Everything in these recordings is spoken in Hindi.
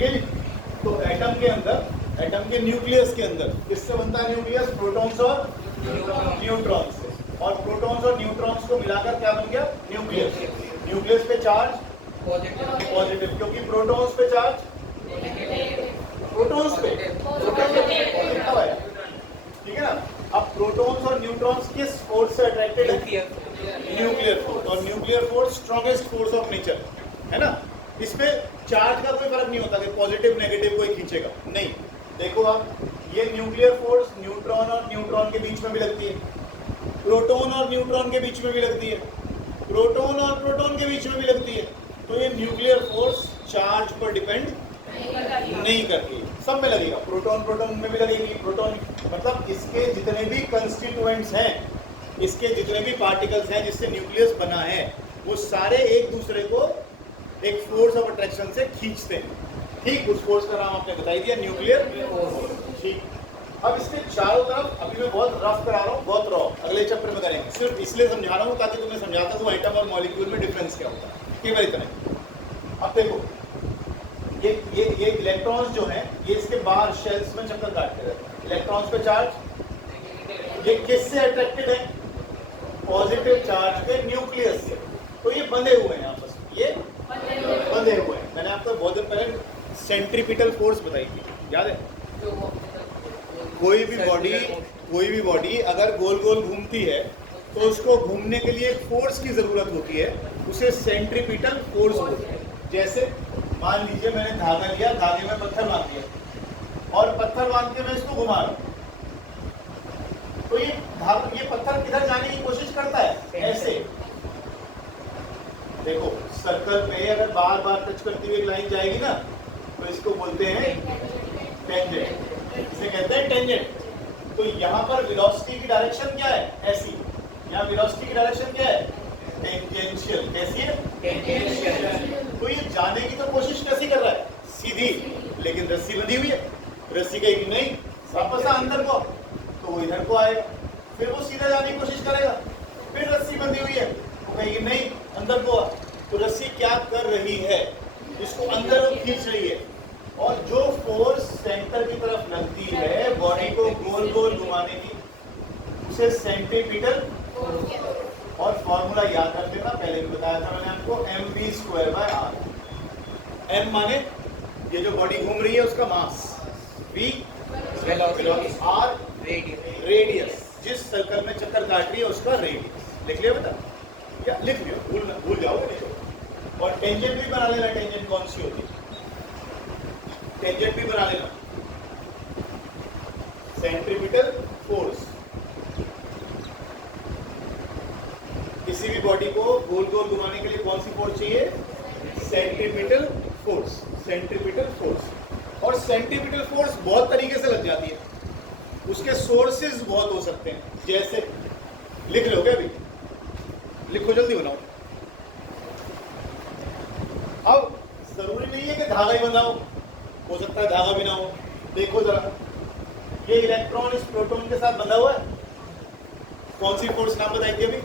रियली? तो एटम के अंदर, एटम के न्यूक्लियस के अंदर किससे बनता है न्यूक्लियस? प्रोटॉन्स और न्यूट्रॉन्स से। और प्रोटॉन्स और न्यूट्रॉन्स को मिलाकर क्या बन गया? न्यूक्लियस। न्यूक्लियस पे चार्ज पॉजिटिव, क्योंकि प्रोटॉन्स पे चार्ज प्रोटॉन्स पे लिखा हुआ है, ठीक है ना। अब प्रोटॉन्स और न्यूट्रॉन्स किस फोर्स से अट्रैक्टेड है? Nuclear force. और nuclear force strongest force of nature है ना। इसमें चार्ज का कोई फर्क नहीं होता कि पॉजिटिव नेगेटिव कोई खींचेगा, नहीं। देखो आप, ये न्यूक्लियर फोर्स न्यूट्रॉन और न्यूट्रॉन के बीच में भी लगती है, प्रोटॉन और न्यूट्रॉन के बीच में भी लगती है, प्रोटॉन और प्रोटॉन के बीच में भी लगती है। तो ये न्यूक्लियर फोर्स चार्ज पर डिपेंड नहीं करती, सब में लगेगा। प्रोटॉन प्रोटॉन में भी लगेगी, प्रोटॉन मतलब इसके जितने भी कंस्टिट्यूएंट्स हैं, इसके जितने भी पार्टिकल्स हैं जिससे न्यूक्लियस बना है, वो सारे एक दूसरे को एक फोर्स ऑफ अट्रैक्शन से खींचते हैं। ठीक, उस फोर्स का नाम आपने बता दिया, न्यूक्लियर फोर्स। ठीक, अब इसके चारों तरफ अभी मैं बहुत रफ करा रहा हूँ, बहुत रॉ, अगले चैप्टर में करेंगे। सिर्फ इसलिए समझा रहा हूँ ताकि तुम्हें समझाता हूँ एटम और मॉलिक्यूल में डिफरेंस क्या होता है, केवल इतना। अब देखो, ये इलेक्ट्रॉन्स जो हैं, ये इसके बाहर शेल्स में चक्कर काटते रहते हैं। इलेक्ट्रॉन्स पे चार्ज, ये किससे अट्रैक्टेड है? पॉजिटिव चार्ज के न्यूक्लियस से। तो ये बंधे हुए हैं आपस में, ये बंधे हुए हैं। मैंने आपको बहुत दिन पहले सेंट्रीपिटल फोर्स बताई थी, याद है? कोई भी बॉडी अगर गोल गोल घूमती है तो उसको घूमने के लिए एक फोर्स की जरूरत होती है, उसे सेंट्रीपिटल फोर्स बोलते हैं। जैसे मान लीजिए मैंने धागा लिया, धागे में पत्थर बांध दिया और पत्थर बांध के मैं इसको घुमा रहा हूं, तो ये पत्थर किधर जाने की कोशिश करता है? ऐसे। देखो सर्कल पे अगर बार बार टच करती हुई एक लाइन जाएगी ना, तो इसको बोलते हैं टेंजेंट, इसे कहते हैं टेंजेंट। तो यहाँ पर वेलोसिटी की डायरेक्शन क्या है? ऐसी। यहाँ वेलोसिटी की डायरेक्शन क्या है? टेंजेंशियल। कैसी है? टेंजेंशियल। तो ये जाने की तो कोशिश कैसी कर रहा है? सीधी, लेकिन रस्सी बंधी हुई है। रस्सी कहेगी नहीं, वापस आ अंदर को, तो वो इधर को आएगा। फिर वो सीधा जाने की कोशिश करेगा, फिर रस्सी बंधी हुई है, वो कहेगी नहीं, अंदर को आ। तो रस्सी क्या कर रही है? इसको अंदर को खींच रही है। और जो फोर्स सेंटर की तरफ लगती है बॉडी को गोल गोल घुमाने की, उसे सेंट्रीपिटल। और फॉर्मूला याद रख देना, पहले भी बताया था मैंने आपको, mv²/r। m माने ये जो बॉडी घूम रही है उसका मास, v r रेडियस, जिस सर्कल में चक्कर काट रही है उसका रेडियस। लिख लिया बेटा, या लिख लियो, भूल जाओगे नहीं तो। और टेंजेंट भी बना लेना, टेंजेंट कौन सी होती है? टेंजेंट भी बना लेना, सेंट्रीपिटल फोर्स। किसी भी बॉडी को गोल गोल घुमाने के लिए कौन सी फोर्स चाहिए? Centripetal force. Centripetal force. और सेंट्रीपिटल फोर्स बहुत तरीके से लग जाती है, उसके सोर्सेज बहुत हो सकते हैं। जैसे लिख लो क्या अभी? लिखो, जल्दी बनाओ। अब जरूरी नहीं है कि धागा ही बंधा हो सकता है धागा भी ना हो। देखो जरा, ये इलेक्ट्रॉन इस प्रोटॉन के साथ बंधा हुआ है, कौन सी फोर्स नाम बताई थी अभी?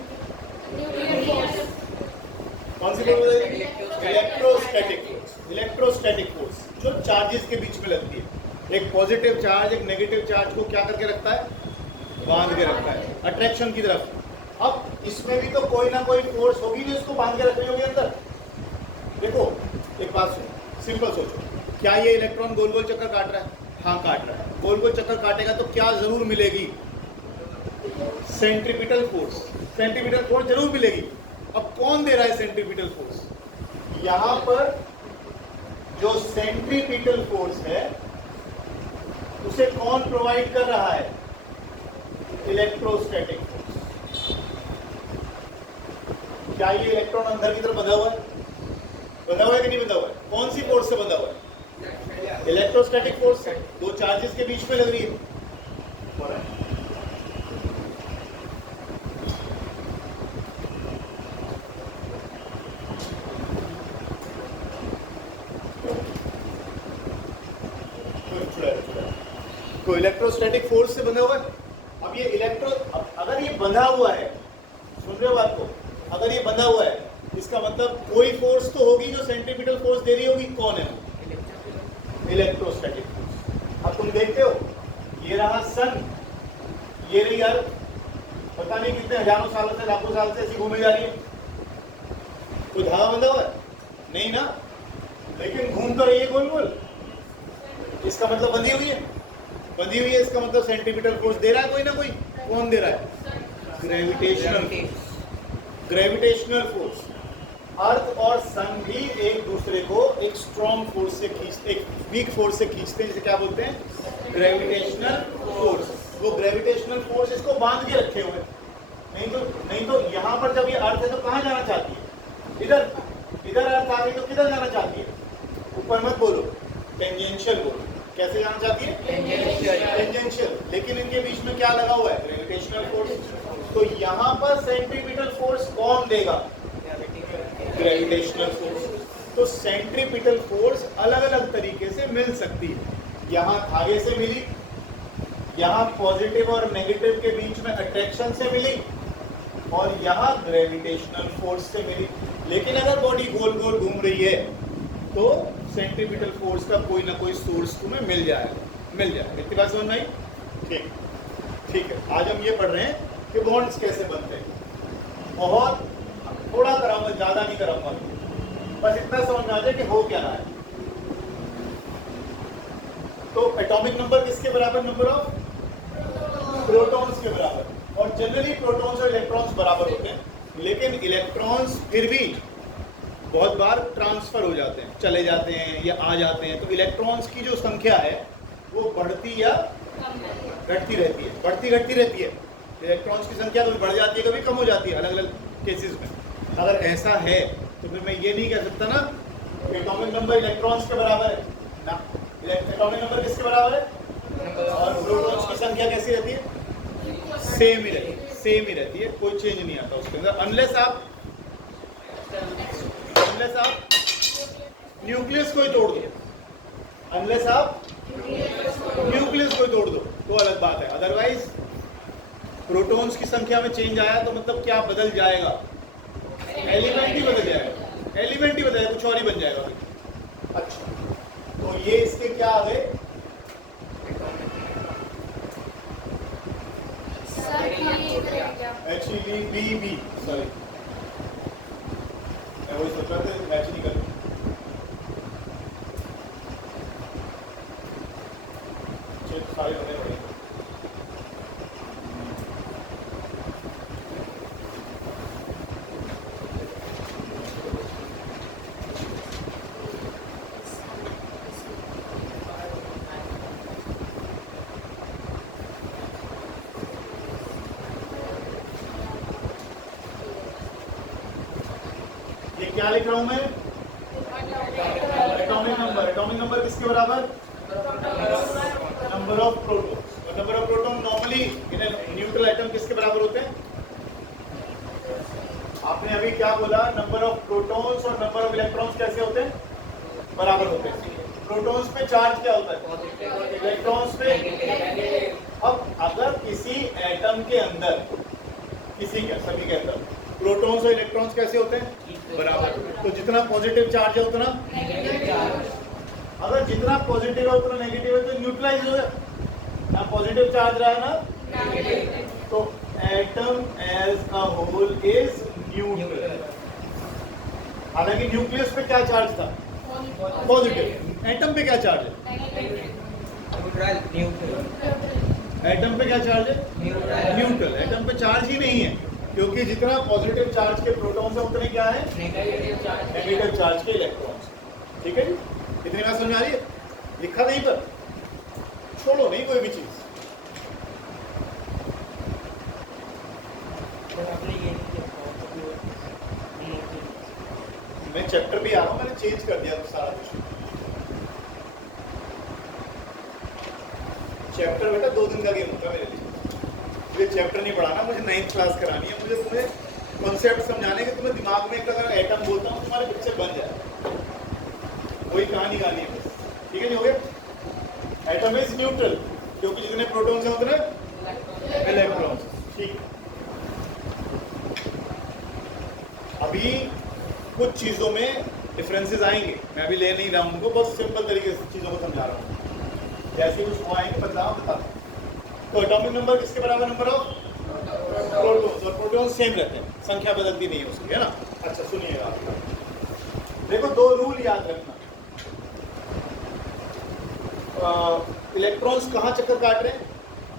कौन सी फोर्स बताई थी? Electrostatic force. इलेक्ट्रोस्टैटिक फोर्स जो चार्जेस के बीच में लगती है। एक पॉजिटिव चार्ज एक नेगेटिव चार्ज को क्या करके रखता है? बांध के रखता है, अट्रैक्शन की तरफ। अब इसमें भी तो कोई ना कोई फोर्स होगी जो इसको बांध के रख रही होगी अंदर। देखो एक बात सुनो, सिंपल सोचो, क्या ये इलेक्ट्रॉन गोल गोल चक्कर काट रहा है? हाँ काट रहा है। गोल गोल चक्कर काटेगा तो क्या जरूर मिलेगी? Centripetal force. सेंट्रीपिटल फोर्स जरूर मिलेगी। अब कौन दे रहा है सेंट्रीपिटल फोर्स? यहां पर जो सेंट्रीपिटल फोर्स है उसे कौन प्रोवाइड कर रहा है? Electrostatic force. क्या ये इलेक्ट्रॉन अंदर की तरफ बंधा हुआ है? बंधा हुआ है कि नहीं बंधा हुआ है? कौन सी फोर्स से बंधा हुआ है? इलेक्ट्रोस्टैटिक फोर्स से। दो चार्जेस के बीच में लग रही है। तो इलेक्ट्रोस्टैटिक फोर्स से बंधा हुआ है। अब ये अगर ये बंधा हुआ है, सुन रहे हो बात को? अगर ये बंधा हुआ है इसका मतलब कोई फोर्स तो होगी जो सेंट्रीपिटल फोर्स दे रही होगी। कौन है? Electrostatic force. अब तुम देखते हो ये रहा सन, ये रही अर्थ, पता नहीं कितने हजारों सालों से लाखों साल से ऐसी घूमे जा रही है, कोई धागा बंधा हुआ है नहीं ना, लेकिन घूम तो रही है गोल गोल। इसका मतलब बंधी हुई है, बंधी हुई है, इसका मतलब सेंट्रीपिटल फोर्स दे रहा है कोई ना कोई। कौन दे रहा है? Gravitational force. Gravitational force. Earth और सन भी एक दूसरे को एक स्ट्रॉन्ग फोर्स से खींचते, एक वीक फोर्स से खींचते हैं, जिसे क्या बोलते हैं? Gravitational force. वो ग्रेविटेशनल फोर्स इसको बांध के रखे हुए, नहीं तो यहाँ पर जब ये अर्थ है तो कहाँ जाना चाहती है? इधर। इधर अर्थ आ गई तो किधर जाना चाहती है? ऊपर मत बोलो, टेंजेंशियल बोलो। कैसे जाना चाहती है? टेंजेंशियल। लेकिन इनके बीच में क्या लगा हुआ है? Gravitational force. तो यहाँ पर सेंट्रीपिटल फोर्स कौन देगा? Gravitational force. तो सेंट्रीपिटल फोर्स अलग अलग तरीके से मिल सकती है। यहाँ धागे से मिली, यहाँ पॉजिटिव और नेगेटिव के बीच में अट्रैक्शन से मिली, और यहाँ ग्रेविटेशनल फोर्स से मिली। लेकिन अगर बॉडी गोल गोल घूम रही है तो सेंट्रीपिटल फोर्स का कोई ना कोई सोर्स तुम्हें मिल जाएगा। इतनी बात समझ में आई? ठीक है। आज हम ये पढ़ रहे हैं कि बॉन्ड्स कैसे बनते हैं। बहुत थोड़ा कराऊंगा, ज्यादा नहीं कराऊंगा, बस इतना समझ में आ जाए कि हो क्या रहा है। तो एटॉमिक नंबर किसके बराबर? नंबर ऑफ प्रोटॉन्स के बराबर। और जनरली प्रोटॉन्स और इलेक्ट्रॉन्स बराबर होते हैं, लेकिन इलेक्ट्रॉन्स फिर भी बहुत बार ट्रांसफर हो जाते हैं, चले जाते हैं या आ जाते हैं। तो इलेक्ट्रॉन्स की जो संख्या है वो बढ़ती या घटती रहती है? बढ़ती घटती रहती है। इलेक्ट्रॉन्स की संख्या कभी बढ़ जाती है, कभी कम हो जाती है, अलग अलग केसेस में। अगर ऐसा है तो फिर मैं ये नहीं कह सकता ना कि एटॉमिक नंबर इलेक्ट्रॉन्स के बराबर है ना। एटॉमिक नंबर किसके बराबर है? और प्रोटॉन्स की संख्या कैसी रहती है? सेम ही रहती है, कोई चेंज नहीं आता उसके अंदर, अनलेस आप न्यूक्लियस को ही तोड़ दो। अनलेस आप न्यूक्लियस को ही तोड़ दो तो अलग बात है। अदरवाइज प्रोटॉन्स की संख्या में चेंज आया तो मतलब क्या बदल जाएगा? एलिमेंट ही बदल जाएगा, कुछ और ही बन जाएगा। अच्छा, तो ये इसके क्या आ गए? HEB, सॉरी मैं वही सोच रहा था, मैच नहीं कर सारे बने पड़े। ये क्या लिख रहा हूं मैं? एटॉमिक नंबर किसके बराबर? Number of protons. और number of proton normally in neutral atom किसके बराबर होते हैं? आपने अभी क्या बोला? नंबर ऑफ प्रोटॉन्स और नंबर ऑफ इलेक्ट्रॉन्स कैसे होते हैं? बराबर होते हैं। प्रोटॉन्स पे चार्ज क्या होता है? इलेक्ट्रॉन्स पे। अब अगर किसी एटम के अंदर, किसी के, सभी के अंदर प्रोटॉन्स और इलेक्ट्रॉन्स कैसे होते हैं? बराबर। तो जितना पॉजिटिव चार्ज है उतना नेगेटिव चार्ज, अगर जितना पॉजिटिव है उतना नेगेटिव है तो न्यूट्रलाइज हो गया ना, पॉजिटिव चार्ज रहा ना नेगेटिव। तो atom as a whole is neutral. हालांकि न्यूक्लियस पे क्या चार्ज था? पॉजिटिव। एटम पे क्या चार्ज है? एटम पे क्या चार्ज है? न्यूट्रल। एटम पे चार्ज ही नहीं है, क्योंकि जितना पॉजिटिव चार्ज के प्रोटॉन्स है उतने क्या है? नेगेटिव चार्ज के इलेक्ट्रॉन्स। ठीक है जी, इतनी बात समझ आ रही है? लिखा नहीं पर छोड़ो नहीं कोई भी चीज। मैं चैप्टर भी आ रहा हूँ, मैंने चेंज कर दिया तो सारा कुछ। चैप्टर बेटा 2 दिन का गेम होता है मेरे लिए। मुझे चैप्टर नहीं पढ़ाना, मुझे 9th क्लास करानी है। मुझे तुम्हें कॉन्सेप्ट समझाने के, तुम्हें दिमाग में अगर एटम बोलता हूँ तुम्हारे पिक्चर बन जाए, वही कहानी गानी है बस। ठीक है, नहीं हो गया? एटम इज न्यूट्रल, क्योंकि जितने प्रोटॉन्स हैं उतने इलेक्ट्रॉन्स। ठीक है, अभी कुछ चीजों में डिफरेंसेस आएंगे, मैं अभी ले नहीं रहा हूँ उनको, बहुत सिंपल तरीके से चीज़ों को समझा रहा हूँ। जैसे कुछ वो आएंगे बदलाव बता। तो एटॉमिक नंबर किसके बराबर नंबर ऑफ प्रोटॉन्स, और प्रोटॉन्स सेम रहते हैं, संख्या बदलती नहीं है उसकी, है ना। अच्छा सुनिएगा आप, देखो दो रूल याद रखना। इलेक्ट्रॉन्स कहाँ चक्कर काट रहे हैं?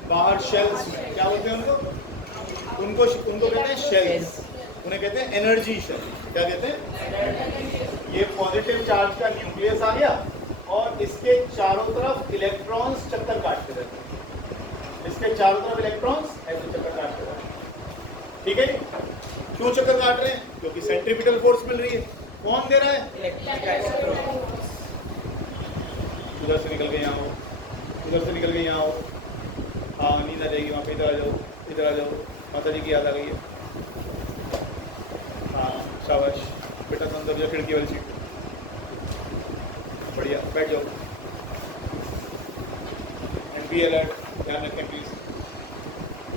बाहर शेल्स में। क्या बोलते हैं उनको कहते हैं शेल्स, उन्हें कहते हैं एनर्जी शेल। क्या कहते हैं? ये पॉजिटिव चार्ज का न्यूक्लियस आ गया और इसके चारों तरफ इलेक्ट्रॉन्स चक्कर काटते रहते हैं, इसके चारों तरफ इलेक्ट्रॉन्स ऐसे चक्कर काटते रहते हैं, ठीक है। क्यों चक्कर काट रहे हैं? क्योंकि सेंट्रीपिटल फोर्स मिल रही है। कौन दे रहा है? उधर से निकल के यहाँ हो, उधर से निकल के यहाँ हो। हाँ नींद आ जाएगी वहाँ पे, इधर आ जाओ, इधर आ जाओ, माता जी की याद आ गई है। हाँ शाबाश बेटा, अंदर जाओ, खिड़की वाली सीट, बढ़िया, बैठ जाओ। एंड बी अलर्ट, ध्यान रखें प्लीज।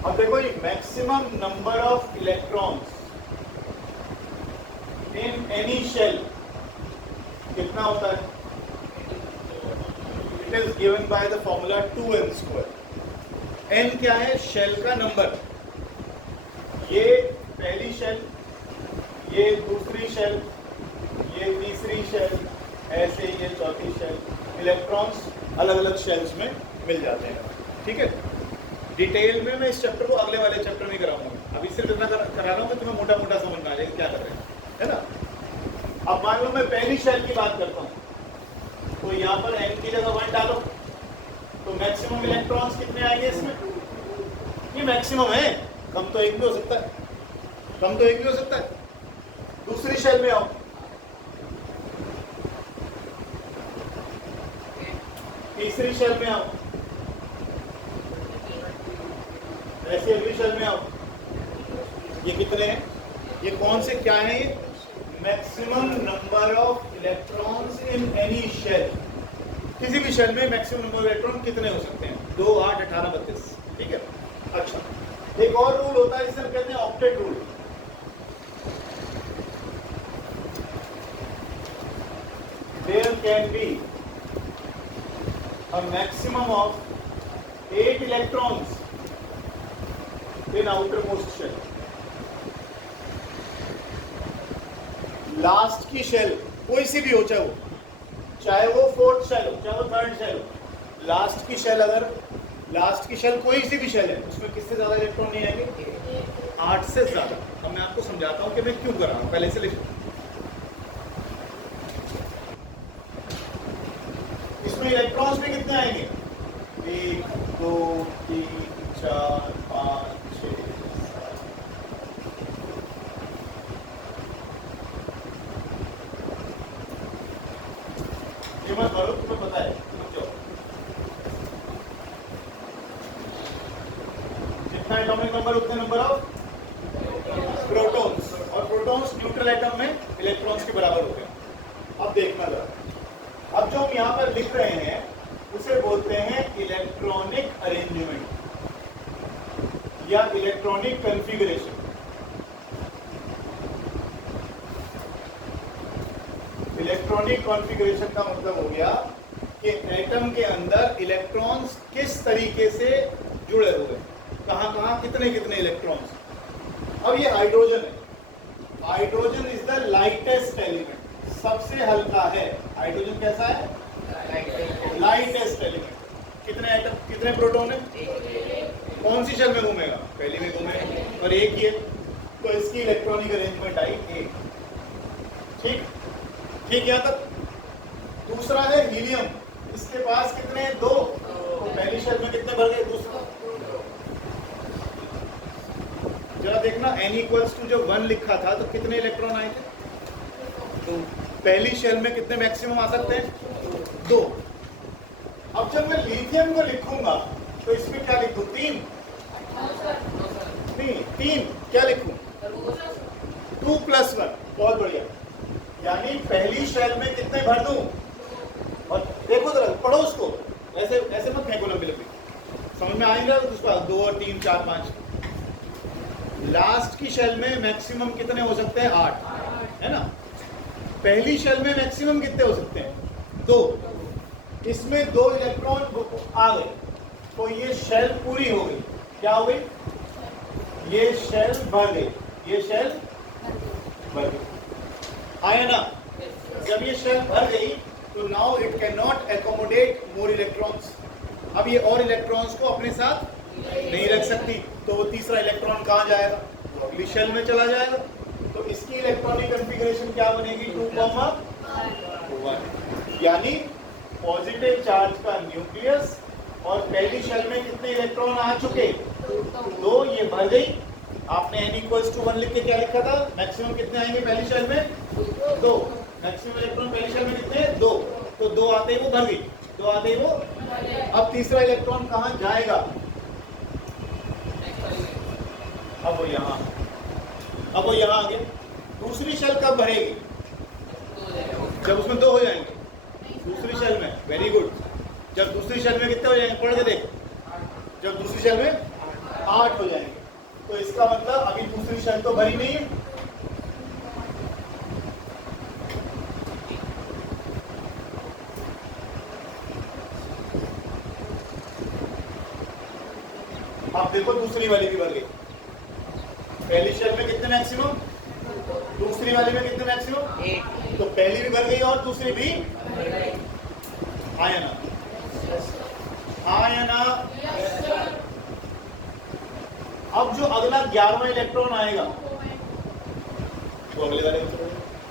अब देखो ये maximum number of electrons in any shell कितना होता है? It is given by the formula 2n square. n क्या है? शेल का नंबर। ये पहली शेल, ये दूसरी शेल, ये तीसरी शेल, ऐसे ये चौथी शेल। इलेक्ट्रॉन्स अलग अलग शेल्स में मिल जाते हैं, ठीक है। डिटेल में मैं इस चैप्टर को अगले वाले चैप्टर में कराऊंगा, अभी सिर्फ इतना करा रहा हूँ कि तुम्हें मोटा मोटा समझ में आ जाएगा क्या कर रहे हैं, है ना। अब मान लो मैं पहली शेल की बात करता हूँ, तो यहाँ पर n की जगह 1 डालो, तो मैक्सिमम इलेक्ट्रॉन्स कितने आएंगे इसमें? ये मैक्सिमम है, कम तो एक भी हो सकता है, कम तो एक भी हो सकता है। दूसरी शेल में आओ, तीसरी शेल में आओ, ऐसे अगली शेल में आओ। ये कितने हैं? ये कौन से क्या है? ये maximum number of electrons in any shell. किसी भी शेल में मैक्सिमम नंबर ऑफ इलेक्ट्रॉन कितने हो सकते हैं? 2, 8, 18, 32, ठीक है। अच्छा, एक और रूल होता है, इसे हम कहते हैं octet rule. There can be a maximum of 8 electrons in outermost shell. लास्ट की शेल कोई सी भी हो, चाहे वो फोर्थ शेल हो, चाहे वो थर्ड शेल हो, लास्ट की शेल, अगर लास्ट की शेल कोई सी भी शेल है, उसमें किससे ज्यादा इलेक्ट्रॉन नहीं आएंगे? 8 से ज्यादा। अब मैं आपको समझाता हूं कि मैं क्यों कर रहा हूं, पहले से लिखो। इसमें इलेक्ट्रॉन्स में कितने आएंगे? 1, 2, 3, 4, 5, 6, 7। ये मत करो, तुम्हें पता है, जितना एटॉमिक नंबर उतने नंबर ऑफ प्रोटॉन्स, और प्रोटॉन्स न्यूट्रल एटम में इलेक्ट्रॉन्स के बराबर होते हैं। अब देखना जरा, अब जो हम यहाँ पर लिख रहे हैं उसे बोलते हैं इलेक्ट्रॉनिक अरेंजमेंट या इलेक्ट्रॉनिक कॉन्फ़िगरेशन। इलेक्ट्रॉनिक कॉन्फ़िगरेशन का मतलब हो गया कि एटम के अंदर इलेक्ट्रॉन्स किस तरीके से जुड़े हुए, कहाँ कहाँ कितने कितने इलेक्ट्रॉन्स। अब ये हाइड्रोजन है, hydrogen is the lightest element, सबसे हल्का है। हाइड्रोजन कैसा है? Lightest element. कितने एटम, कितने प्रोटॉन है? कौन सी शेल में घूमेगा? पहली में घूमेगा, और एक ही है, तो इसकी इलेक्ट्रॉनिक अरेंजमेंट आई 1। ठीक ठीक, यहाँ तक। दूसरा है हीलियम, इसके पास कितने हैं? 2। तो पहली शेल में कितने भर गए? दूसरा जरा देखना, n = जब 1 लिखा था तो कितने इलेक्ट्रॉन आए थे? 2। पहली शेल में कितने मैक्सिमम आ सकते हैं? 2। अब जब मैं लिथियम को लिखूंगा तो इसमें क्या लिखूं? 3 नहीं, 3 क्या लिखूं? 2 + 1। बहुत बढ़िया, यानी पहली शेल में कितने भर दूं? और देखो जरा, पढ़ो उसको, ऐसे ऐसे मत फेंको लंबी लंबी, समझ में आ ही रहा है उसका। 2 और 3 4 5। लास्ट की शेल में मैक्सिमम कितने हो सकते हैं? 8, है ना। पहली शेल में मैक्सिमम कितने हो सकते हैं? 2। इसमें 2 इलेक्ट्रॉन आ गए तो ये शेल पूरी हो गई। क्या हो गई? ये शेल भर गई, ये शेल भर गई, आया ना? जब ये शेल भर गई तो now it can not accommodate more electrons. अब ये और इलेक्ट्रॉन्स को अपने साथ नहीं रख सकती, तो वो तीसरा इलेक्ट्रॉन कहाँ जाएगा? तो अगली शेल में चला जाएगा। तो इसकी इलेक्ट्रॉनिक कॉन्फ़िगरेशन क्या बनेगी? 2,1, यानी पॉजिटिव चार्ज का न्यूक्लियस और पहली शेल में कितने इलेक्ट्रॉन आ चुके? 2, ये भर गई। आपने n = 1 लिख के क्या लिखा था? मैक्सिमम कितने आएंगे पहली शेल में? 2। मैक्सिमम इलेक्ट्रॉन पहली शेल में कितने? 2। तो 2 आते ही वो भर गई, 2 आते ही वो। अब तीसरा इलेक्ट्रॉन कहाँ जाएगा? अब वो यहाँ आ गया। दूसरी शेल कब भरेगी? जब उसमें 2 हो जाएंगे दूसरी शेल में। Very good. जब दूसरी शेल में कितने हो जाएंगे? पढ़ के देख। जब दूसरी शेल में 8 हो जाएंगे, तो इसका मतलब अभी दूसरी शेल तो भरी नहीं है। आप देखो दूसरी वाली भी भर गई। पहली शेल में कितने मैक्सिमम? दूसरी वाली में कितने मैक्सिमम? 8। तो पहली भी भर गई और दूसरी भी। आया ना? आया ना? अब जो अगला 11वां इलेक्ट्रॉन आएगा वो अगले वाले में।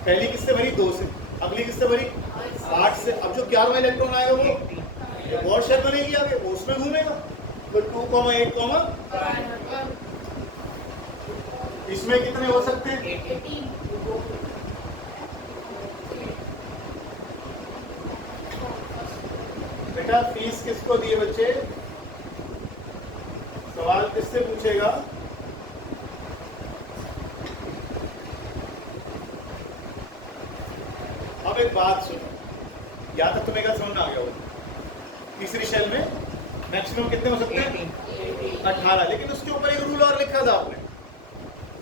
पहली किससे भरी? 2 से। अगली किससे भरी? 8 से। अब जो 11वां इलेक्ट्रॉन आएगा वो एक और शेल बनेगी आगे, वो उसमें घूमेगा। तो 2,8, इसमें कितने हो सकते हैं? 18। बेटा फीस किसको दिए बच्चे? सवाल किससे पूछेगा? अब एक बात सुनो, या तक तुम्हें क्या समझ में आ गया हो? तीसरी शेल में मैक्सिमम कितने हो सकते हैं? 18। लेकिन उसके ऊपर एक रूल और लिखा था आपने,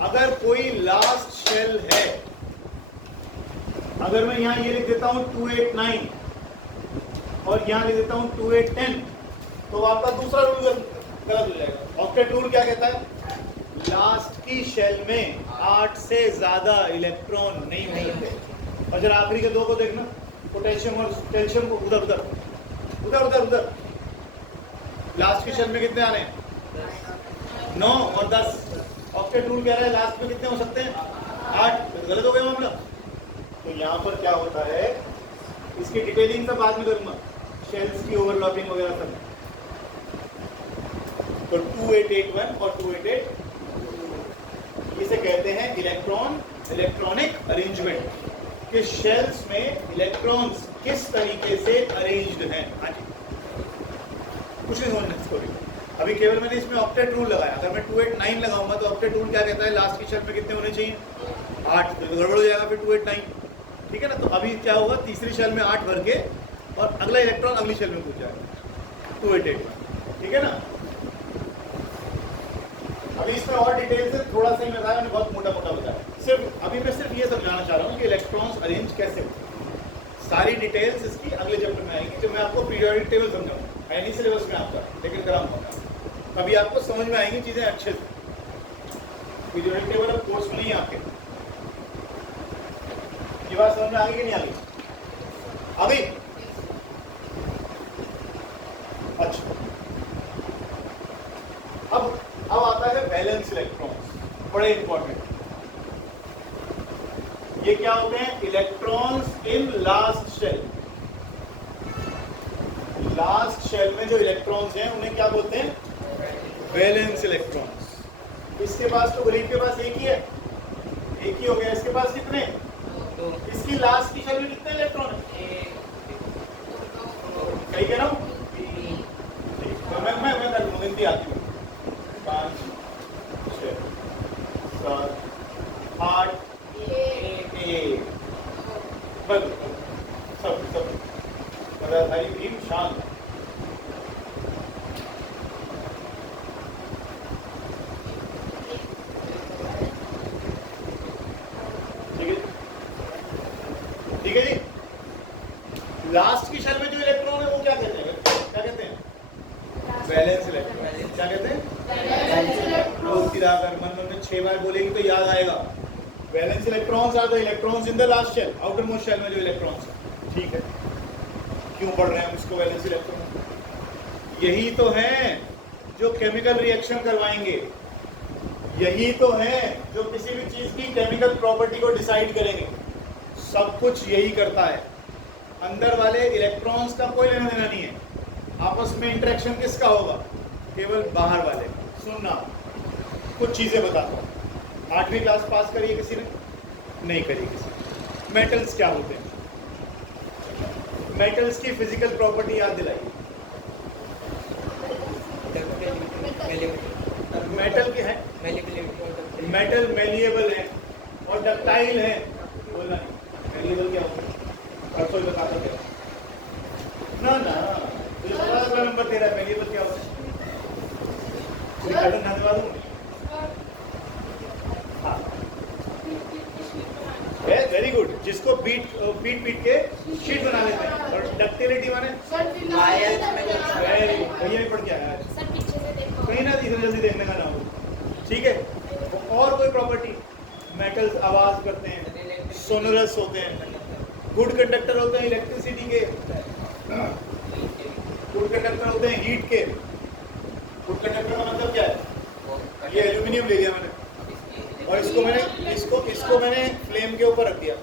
अगर कोई लास्ट शेल है, अगर मैं यहां ये लिख देता हूं 289 और यहां लिख देता हूं 2810, तो आपका दूसरा रूल गलत हो जाएगा। ऑक्टेट रूल क्या कहता है? लास्ट की शेल में 8 से ज्यादा इलेक्ट्रॉन नहीं होते। और जरा आखिरी के 2 को देखना, पोटेशियम और कैल्शियम को उधर उधर उधर उधर उधर। लास्ट की शेल में कितने आने हैं? 9 और 10। ऑक्टेट रूल कह रहा है लास्ट में कितने हो सकते हैं? 8। तो गलत हो गया मामला। तो यहाँ पर क्या होता है, इसकी डिटेलिंग सब बाद में करूंगा, शेल्स की ओवरलैपिंग वगैरह सब। तो 2881 और 288 इसे कहते हैं इलेक्ट्रॉनिक अरेंजमेंट, कि शेल्स में इलेक्ट्रॉन्स किस तरीके से अरेंज्ड हैं। हाँ जी, कुछ नहीं समझना स्टोरी। अभी केवल मैंने इसमें ऑक्टेट रूल लगाया। अगर मैं 289 लगाऊंगा तो ऑक्टेट रूल क्या कहता है? लास्ट की शेल में कितने होने चाहिए? 8। तो गड़बड़ हो जाएगा फिर 289। ठीक है ना? तो अभी क्या होगा, तीसरी शेल में 8 भर के और अगला इलेक्ट्रॉन अगली शेल में कूद जाएगा 288। ठीक है ना? अभी इसमें और डिटेल से थोड़ा सा ही बताया, मैंने बहुत मोटा मोटा बताया। सिर्फ अभी मैं सिर्फ ये समझाना चाह रहा हूँ कि इलेक्ट्रॉन्स अरेंज कैसे होते हैं। सारी डिटेल्स इसकी अगले चैप्टर में आएंगी, जब मैं आपको पीरियोडिक टेबल समझाऊंगा। है नहीं सिलेबस में आपका, लेकिन कराऊंगा। अभी आपको समझ में आएंगी चीजें अच्छे से। पीरियोडिक टेबल अब कोर्स में नहीं है आपके। ये बात समझ में आ गई कि नहीं आ गई? आ गई? अच्छा, अब आता है वैलेंस इलेक्ट्रॉन्स, बड़े इंपॉर्टेंट। ये क्या होते हैं? Electrons in last shell. Last shell में जो इलेक्ट्रॉन्स हैं उन्हें क्या बोलते हैं? Valence electrons. इसके पास तो गरीब के पास एक ही है, एक ही हो गया। इसके पास कितने? इसकी लास्ट की शेल में कितने इलेक्ट्रॉन है? सही कह रहा हूं? तो मैं कर लूंगा, गिनती आती हूँ। 5 6 7 8 1 बस सब हरी भीम शांत। ठीक है, लास्ट की शेल में जो इलेक्ट्रॉन है वो क्या कहते हैं? क्या कहते हैं? Valence electron. क्या कहते हैं? लोग गिराकर मन में 6 बार बोलेंगे तो याद आएगा। Valence electrons are the electrons in the last shell, outermost shell में जो इलेक्ट्रॉन्स है। ठीक है, क्यों पढ़ रहे हैं हम इसको वैलेंस इलेक्ट्रॉन? यही तो है जो केमिकल रिएक्शन करवाएंगे, यही तो है जो किसी भी चीज की केमिकल प्रॉपर्टी को डिसाइड करेंगे। सब कुछ यही करता है। अंदर वाले इलेक्ट्रॉन्स का कोई लेना देना नहीं है, आपस में इंटरेक्शन किसका होगा? केवल बाहर वाले। सुनना, कुछ चीजें बताता हूँ। 8वीं क्लास पास करी है किसी ने? नहीं करी किसी। मेटल्स क्या होते हैं? मेटल्स की फिजिकल प्रॉपर्टी याद दिलाइए। मेटल के हैं, मेटल मेलिएबल है और डक्टाइल है। बोलना नहीं, मेलिएबल क्या होता है? और कोई बताता क्या? ना ना, मुझे पता है नंबर तेरा। मेलिएबल क्या होता है? धन्यवाद। हाँ, वेरी गुड। जिसको पीट के शीट बना लेते हैं। और डक्टिलिटी माने वेरी गुड। भैया भी पढ़ के आया कहीं ना इधर जल्दी देखने का ना हो। ठीक है, और कोई प्रॉपर्टी? मेटल्स आवाज करते हैं, सोनरस होते हैं, गुड कंडक्टर होते हैं इलेक्ट्रिसिटी के, गुड कंडक्टर होते हैं हीट के। गुड कंडक्टर का मतलब क्या है? ये एल्यूमिनियम ले गया मैंने और इसको मैंने फ्लेम के ऊपर रख दिया।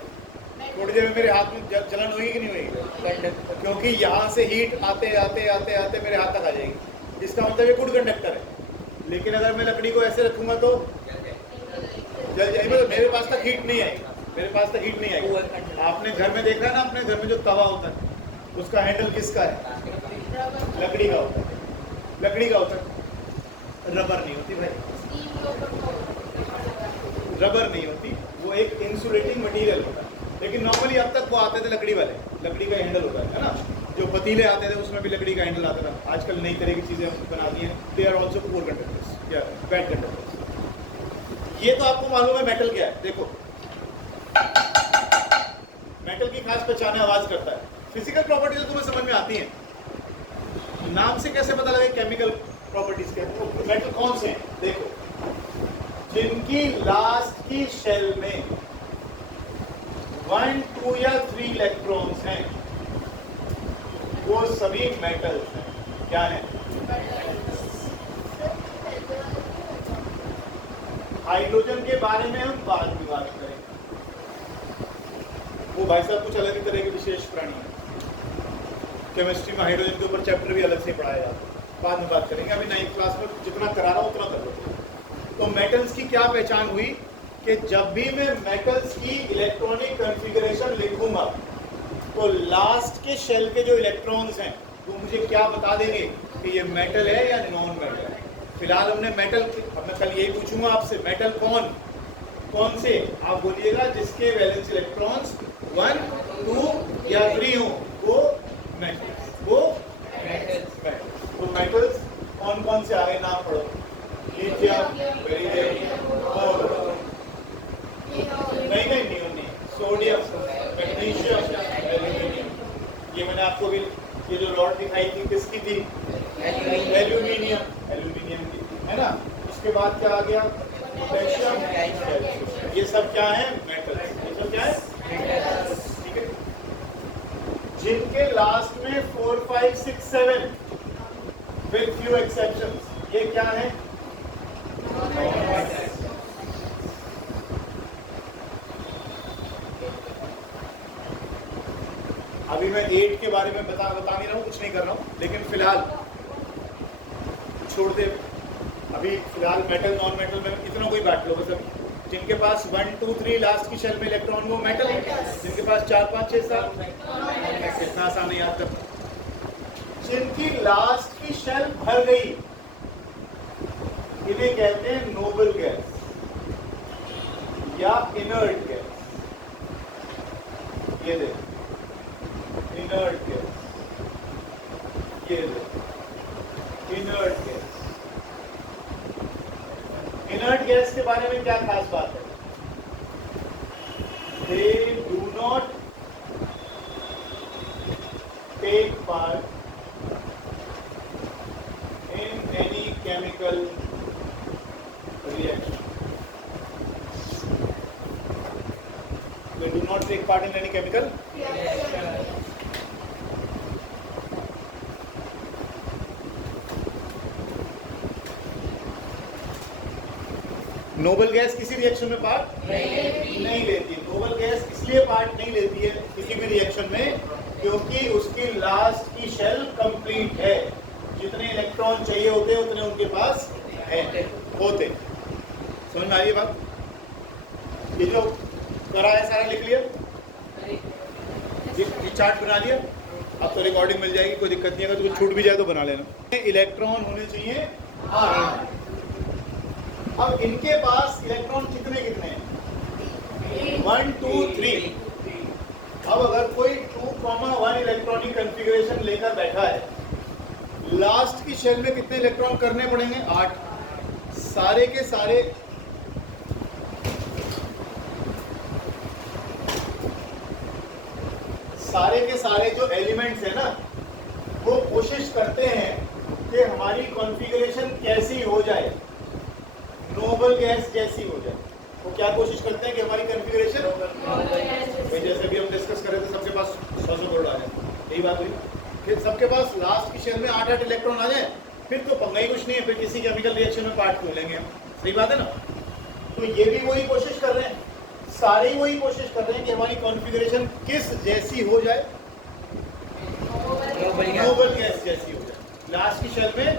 थोड़ी देर में मेरे हाथ में जलन होगी कि नहीं होगी? क्योंकि यहाँ से हीट आते आते आते आते मेरे हाथ तक आ जाएगी। इसका मतलब ये गुड कंडक्टर है। लेकिन अगर मैं लकड़ी को ऐसे रखूंगा तो जल जाएगी। मतलब मेरे पास तक हीट नहीं आएगी, मेरे पास तक हीट नहीं आएगी। आपने घर में देखा है ना, अपने घर में जो तवा होता है उसका हैंडल किसका है? लकड़ी का होता है। लकड़ी का होता है, रबर नहीं होती भाई, रबर नहीं होती, वो एक इंसुलेटिंग मटेरियल होता है। लेकिन नॉर्मली अब तक वो आते थे लकड़ी वाले, लकड़ी का हैंडल होता है ना। जो पतीले आते थे उसमें भी लकड़ी का हैंडल आता था। आजकल नई तरह की चीज़ें बना दी हैं। They are also poor conductors या बैड कंडक्टर्स। ये तो आपको मालूम है मेटल क्या है। देखो, मेटल की खास पहचान है, आवाज करता है। फिजिकल प्रॉपर्टी तो तुम्हें समझ में आती है, नाम से कैसे पता लगे केमिकल प्रॉपर्टीज क्या है? मेटल कौन से हैं? देखो, जिनकी लास्ट की शेल में 1, 2 या 3 इलेक्ट्रॉन्स हैं वो सभी मेटल्स हैं। क्या है? हाइड्रोजन के बारे में हम बाद में बात करेंगे। वो भाई साहब कुछ अलग ही तरह के विशेष प्राणी है। केमिस्ट्री में हाइड्रोजन के ऊपर चैप्टर भी अलग से पढ़ाया जाता है, बाद में बात करेंगे। अभी 9th क्लास में जितना करा रहा हूं उतना कर लो। तो मेटल्स की क्या पहचान हुई कि जब भी मैं मेटल्स की इलेक्ट्रॉनिक कॉन्फ़िगरेशन लिखूंगा तो लास्ट के शेल के जो इलेक्ट्रॉन्स हैं वो मुझे क्या बता देंगे कि ये मेटल है या नॉन मेटल है। फिलहाल हमने मेटल, अब मैं कल यही पूछूंगा आपसे, मेटल कौन से? आप बोलिएगा जिसके वैलेंस इलेक्ट्रॉन्स 1, 2 या 3 हो वो मेटल्स, वो मेटल्स। तो मेटल्स कौन से आगे नाम पढ़ो? लिथियम, बेरिलियम, नहीं, सोडियम, मैग्नीशियम, एल्यूमिनियम। ये मैंने आपको भी ये जो रॉड दिखाई थी किसकी थी? एल्यूमिनियम की, है ना। उसके बाद क्या आ गया? पोटेशियम। ये सब क्या है? मेटल्स। ये सब क्या है? ठीक है। जिनके लास्ट में 4, 5, 6, 7 विद फ्यू एक्सेप्शंस, ये क्या है? अभी मैं 8 के बारे में बता नहीं रहा हूँ, कुछ नहीं कर रहा हूँ, लेकिन फिलहाल छोड़ दे। अभी फिलहाल मेटल नॉन मेटल में इतना कोई बांट लो। मतलब जिनके पास 1, 2, 3 लास्ट की शेल में इलेक्ट्रॉन वो मेटल है, जिनके पास 4, 5, 6, 7 कितना आसान है याद करना। जिनकी लास्ट की शेल भर गई इन्हें कहते हैं नोबल गैस या इनर्ट गैस। ये देखो, इनर्ट गैस, ये देखो, इनर्ट गैस। इनर्ट गैस के बारे में क्या खास बात है? They do not take part in any chemical reaction. They do not take part in any chemical reaction. Noble gas किसी रिएक्शन में पार्ट नहीं लेती। नोबल गैस इसलिए पार्ट नहीं लेती है किसी भी रिएक्शन में क्योंकि उसकी लास्ट की शेल कंप्लीट है। जितने इलेक्ट्रॉन चाहिए होते उतने उनके पास होते। समझ में आ रही है बात? ये जो करा है सारा लिख लिया, ये चार्ट बना लिया। अब तो रिकॉर्डिंग मिल जाएगी, कोई दिक्कत नहीं है। अगर तो छूट भी जाए तो बना लेना। इलेक्ट्रॉन होने चाहिए 8। अब इनके पास इलेक्ट्रॉन कितने कितने हैं? 1 2 3। अब अगर कोई 2,1 इलेक्ट्रॉनिक कॉन्फ़िगरेशन लेकर बैठा है, लास्ट की शेल में कितने इलेक्ट्रॉन करने पड़ेंगे? 8। सारे के सारे जो एलिमेंट्स है ना, वो कोशिश करते हैं कि हमारी कॉन्फ़िगरेशन कैसी हो जाए, नोबल गैस जैसी हो जाए। वो क्या कोशिश करते हैं कि हमारी कॉन्फ़िगरेशन, जैसे भी हम डिस्कस कर रहे थे, सबके पास 100 करोड़ आ जाए। यही बात हुई। फिर सबके पास लास्ट की शेल में 8 इलेक्ट्रॉन आ जाए, फिर तो पंगा ही कुछ नहीं है। फिर किसी केमिकल रिएक्शन में पार्ट क्यों लेंगे हम? सही बात है ना? तो ये भी वही कोशिश कर रहे हैं, सारे ही वही कोशिश कर रहे हैं कि हमारी कॉन्फ़िगरेशन किस जैसी हो जाए? नोबल गैस जैसी हो जाए। लास्ट की शेल में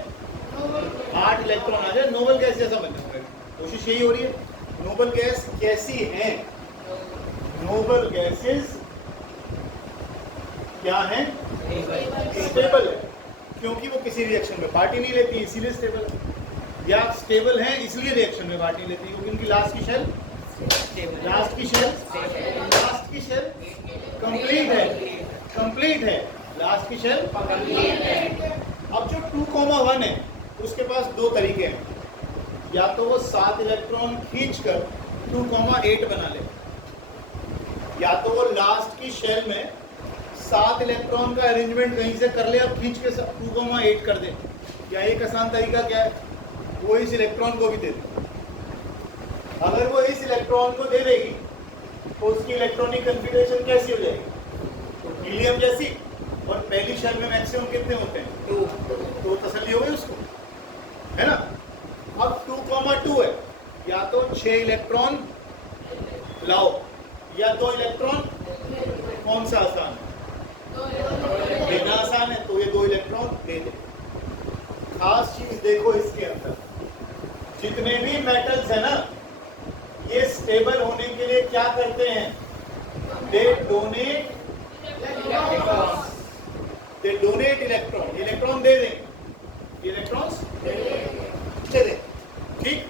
8 इलेक्ट्रॉन आ जाए, नोबल गैस जैसा बन जाए। कोशिश यही हो रही है। नोबल गैस कैसी है? नोबल गैसेस क्या है? स्टेबल है, क्योंकि वो किसी रिएक्शन में पार्ट ही नहीं लेती, इसीलिए स्टेबल है। या स्टेबल है इसलिए रिएक्शन में पार्ट नहीं लेती, क्योंकि उनकी लास्ट की शेल कंप्लीट है। लास्ट की शेल कंप्लीट है। अब जो 2,1 है, उसके पास 2 तरीके हैं। या तो वो 7 इलेक्ट्रॉन खींचकर 2,8 बना ले, या तो वो लास्ट की शेल में 7 इलेक्ट्रॉन का अरेंजमेंट कहीं से कर ले, अब खींच के 2,8 कर दे। या एक आसान तरीका क्या है? वो इस इलेक्ट्रॉन को भी दे दे। अगर वो इस इलेक्ट्रॉन को दे देगी तो उसकी इलेक्ट्रॉनिक कॉन्फ़िगरेशन कैसी हो जाएगी? तो हीलियम जैसी। और पहली शेल में मैक्सिमम कितने होते हैं? 2 तसल्ली हो गई उसको, है ना? अब 2,2 है, या तो 6 इलेक्ट्रॉन लाओ या 2 इलेक्ट्रॉन। कौन सा आसान है? देना आसान है, तो ये 2 इलेक्ट्रॉन दे दे। खास चीज देखो इसके अंदर, जितने भी मेटल्स है ना, ये स्टेबल होने के लिए क्या करते हैं? दे डोनेट इलेक्ट्रॉन। इलेक्ट्रॉन दे दें, इलेक्ट्रॉन्स दे दें। ठीक।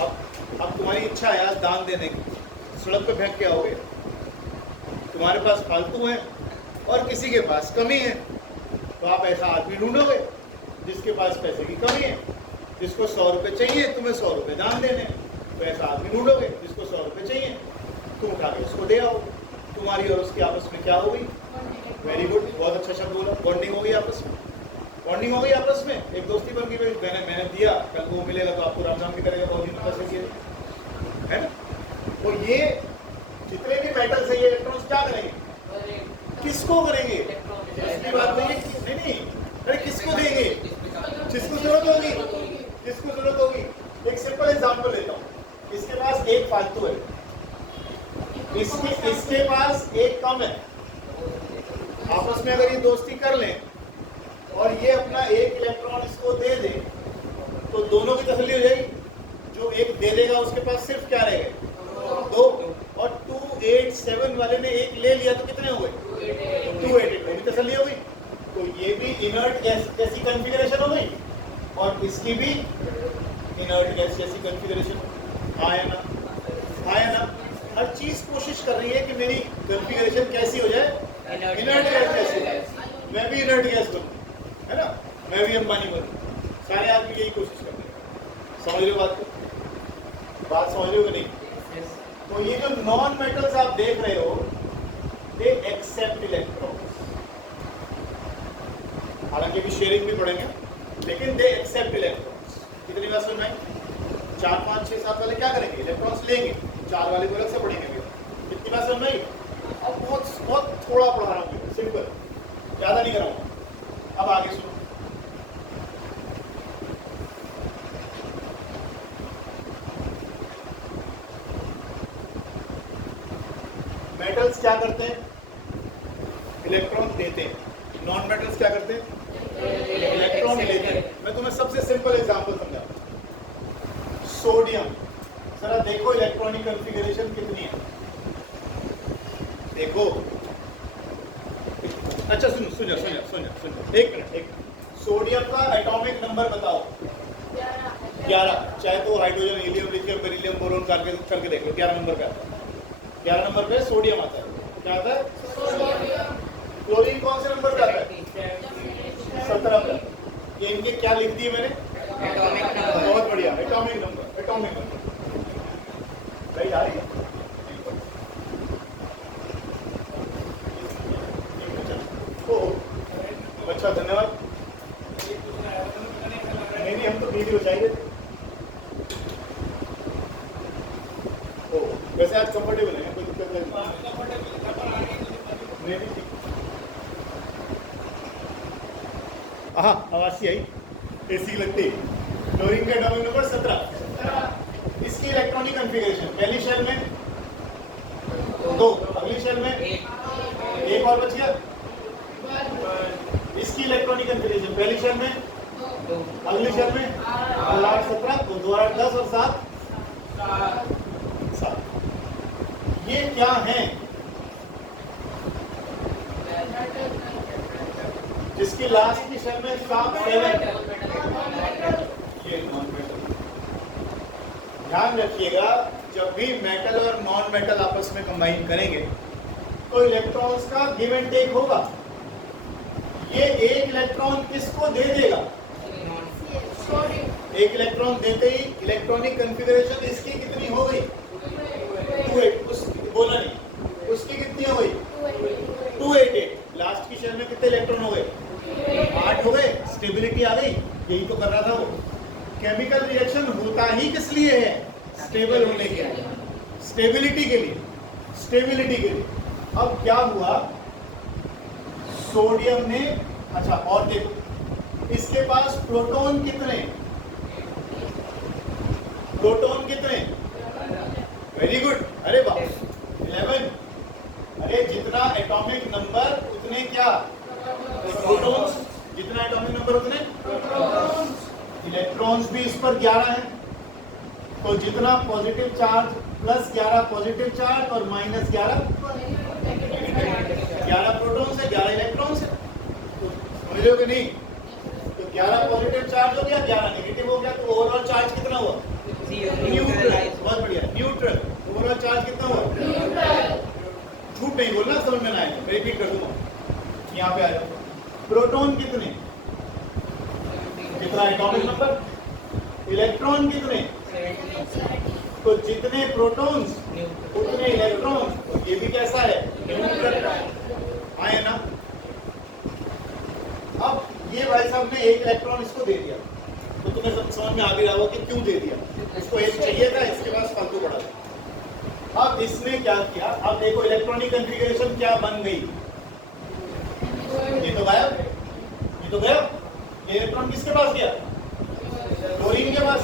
अब तुम्हारी इच्छा है आज दान देने की, सड़क पे फेंक के आओगे। तुम्हारे पास फालतू है और किसी के पास कमी है, तो आप ऐसा आदमी ढूंढोगे जिसके पास पैसे की कमी है। जिसको 100 रुपये चाहिए, तुम्हें 100 रुपये दान देने, तो ऐसा आदमी ढूंढोगे जिसको 100 रुपये चाहिए, तुम उठा के उसको दे आओ। तुम्हारी और उसकी आपस में क्या होगी? वेरी गुड, बहुत अच्छा शब्द बोला। बॉन्डिंग हो गई आपस में, बॉन्डिंग हो गई आपस में, एक दोस्ती बन गई। भाई मैंने दिया, कल को मिलेगा तो आपको राम राम भी करेगा, बहुत दिन पैसे दिए, है ना? तो ये जितने भी मेटल्स है, ये इलेक्ट्रॉन्स क्या करेंगे? किसको करेंगे? इसकी बात नहीं, अरे किसको देंगे? जिसको जरूरत होगी। एक सिंपल एग्जांपल लेता हूँ। इसके पास एक फालतू है, इसके पास एक कम है। आपस में अगर ये दोस्ती कर लें और ये अपना एक इलेक्ट्रॉन इसको दे दे, तो दोनों की तसल्ली हो जाएगी। जो एक दे देगा उसके पास सिर्फ क्या रहेगा? 2। और 287 वाले ने एक ले लिया तो कितने हो गए? 288, वो भी तसल्ली हो गई। तो ये भी इनर्ट गैस जैसी कॉन्फ़िगरेशन हो गई और इसकी भी इनर्ट गैस जैसी कॉन्फ़िगरेशन। आया ना? हर चीज कोशिश कर रही है कि मेरी कॉन्फ़िगरेशन कैसी हो जाए? इनर्ट गैस जैसी। मैं भी इनर्ट गैस बनूं, है ना? मैं भी अंबानी बनूं। सारे आदमी यही कोशिश करते हैं। समझ रहे हो बात को? बात समझ रहे हो कि नहीं? तो ये जो नॉन मेटल्स आप देख रहे हो, दे एक्सेप्ट इलेक्ट्रॉन्स। हालांकि भी शेयरिंग भी पढ़ेंगे, लेकिन दे एक्सेप्ट इलेक्ट्रॉन्स। कितनी बार सुनना है? 4, 5, 6, 7 वाले क्या करेंगे? इलेक्ट्रॉन्स लेंगे। 4 वाले को अलग से पढ़ेंगे भी। कितनी बार सुनना है? अब बहुत थोड़ा पढ़ा रहा हूँ, सिंपल, ज़्यादा नहीं कराऊंगा। अब आगे सुनो। मेटल्स क्या करते हैं? इलेक्ट्रॉन देते हैं। नॉन मेटल्स क्या करते हैं? इलेक्ट्रॉन लेते हैं। मैं तुम्हें सबसे सिंपल एग्जांपल समझाता हूं। सोडियम, जरा देखो इलेक्ट्रॉनिक कॉन्फ़िगरेशन कितनी है, देखो। अच्छा सुनो, एक मिनट। सोडियम का एटॉमिक नंबर बताओ। 11। चाहे तो hydrogen, helium, lithium, beryllium, boron करके देख लो, 11 नंबर पे आता है। 11 नंबर पे सोडियम आता है। क्या आता है? क्लोरीन कौन से नंबर पे आता है? 17 पे। ये इनके क्या लिख दिए मैंने? Atomic number. बहुत बढ़िया, एटॉमिक नंबर। राइट, आ रही है? अच्छा, धन्यवाद। नहीं, हम तो वीडियो चाहिए। वैसे आज कंफर्टेबल है, कोई दिक्कत नहीं। हाँ, आवाज सी आई, एसी लगती। क्लोरीन का एटॉमिक नंबर 17। इसकी इलेक्ट्रॉनिक कॉन्फ़िगरेशन, पहली शेल में 2, अगली शेल में 1 और बच गया। इसकी इलेक्ट्रॉनिक कॉन्फ़िगरेशन, पहली शेल में 2, अगली शेल में 8, 17, 2, 8, 10 और 7। ये क्या है? जिसकी लास्ट की शेल में 7, 7, ये नॉन मेटल। ध्यान रखिएगा, जब भी मेटल और नॉन मेटल आपस में कंबाइन करेंगे तो इलेक्ट्रॉन्स का गिव एंड टेक होगा। ये एक इलेक्ट्रॉन किसको दे देगा? एक इलेक्ट्रॉन देते ही इलेक्ट्रॉनिक कॉन्फ़िगरेशन इसकी कितनी हो गई? 288। बोला नहीं, उसकी कितनी हो गई? 288। लास्ट की शेल में कितने इलेक्ट्रॉन हो गए? 8 हो गए। स्टेबिलिटी आ गई। यही तो कर रहा था वो। केमिकल रिएक्शन होता ही किस लिए है? स्टेबल होने के लिए, स्टेबिलिटी के लिए। अब क्या हुआ? सोडियम ने, अच्छा और देखो, इसके पास प्रोटॉन कितने? वेरी गुड, अरे वाह, 11। अरे जितना एटॉमिक नंबर उतने क्या? प्रोटॉन्स। जितना एटॉमिक नंबर उतने इलेक्ट्रॉन्स भी इस पर 11 है। तो जितना positive charge plus 11 positive charge और माइनस 11 प्रोटॉन्स है, 11 इलेक्ट्रॉन्स है। तो समझ रहे हो कि नहीं? तो 11 पॉजिटिव चार्ज हो गया, 11 नेगेटिव हो गया, तो ओवरऑल चार्ज कितना हुआ? न्यूट्रल। बहुत बढ़िया, न्यूट्रल। ओवरऑल चार्ज कितना हुआ? झूठ नहीं बोलना, समझ में ना आए तो रिपीट कर दूंगा। यहाँ पे आ जाओ। प्रोटॉन कितने? कितना एटॉमिक नंबर? इलेक्ट्रॉन कितने? तो जितने प्रोटॉन्स उतने इलेक्ट्रॉन्स। तो ये भी कैसा है? न्यूट्रल आए ना। अब ये भाई साहब ने एक इलेक्ट्रॉन इसको दे दिया, तो तुम्हें सब समझ में आ भी रहा होगा कि क्यों दे दिया। इसको एक चाहिए था, इसके पास फालतू पड़ा था। अब इसने क्या किया? अब देखो इलेक्ट्रॉनिक कॉन्फ़िगरेशन क्या बन गई। ये तो गायब। ये इलेक्ट्रॉन किसके पास गया? क्लोरीन के पास।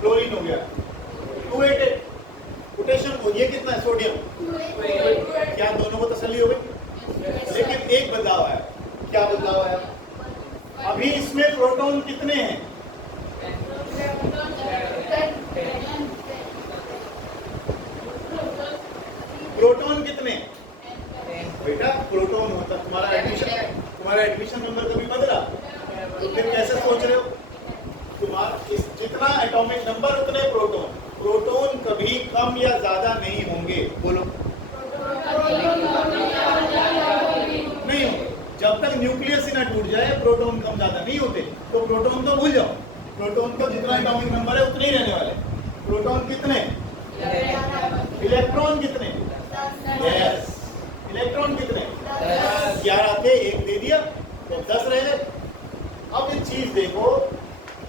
क्लोरीन हो गया 288। पोटेशियम को, ये कितना है? सोडियम। क्या दोनों को तसल्ली हो गई? लेकिन एक बदलाव आया। क्या बदलाव आया? अभी इसमें प्रोटॉन कितने हैं? प्रोटॉन कितने? बेटा प्रोटॉन होता तुम्हारा एडमिशन नंबर कभी बदला? तो फिर कैसे सोच रहे हो? तुम्हारा जितना एटॉमिक नंबर उतने प्रोटॉन। प्रोटॉन कभी कम या ज्यादा नहीं होंगे। बोलो। नहीं होंगे। जब तक न्यूक्लियस ही ना टूट जाए प्रोटॉन कम ज्यादा नहीं होते। तो प्रोटॉन तो भूल जाओ। प्रोटॉन का जितना एटॉमिक नंबर है उतने ही रहने वाले। प्रोटॉन कितने? इलेक्ट्रॉन कितने? यस। इलेक्ट्रॉन कितने? 11 थे, एक दे दिया। तो 10 रहे। अब एक चीज देखो,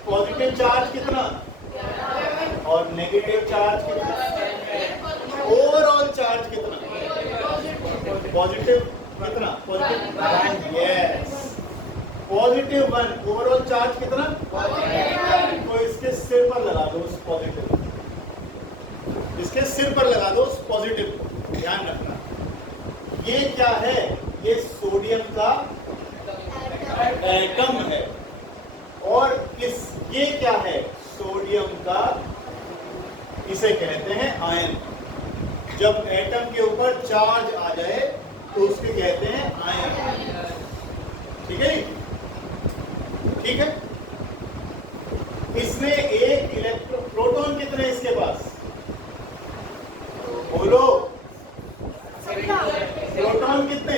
पॉजिटिव चार्ज कितना और नेगेटिव चार्ज कितना, ओवरऑल चार्ज कितना, पॉजिटिव कितना, positive, yes, positive 1, overall charge कितना, तो इसके सिर पर लगा दो उस पॉजिटिव, इसके सिर पर लगा दो उस पॉजिटिव को, ध्यान रखना। ये क्या है, ये सोडियम का एटम है, और ये क्या है, सोडियम का, इसे कहते हैं आयन। जब एटम के ऊपर चार्ज आ जाए तो उसके कहते हैं आयन, ठीक है, ठीक है। इसने एक इलेक्ट्रॉन, प्रोटॉन कितने इसके पास, बोलो, प्रोटॉन कितने,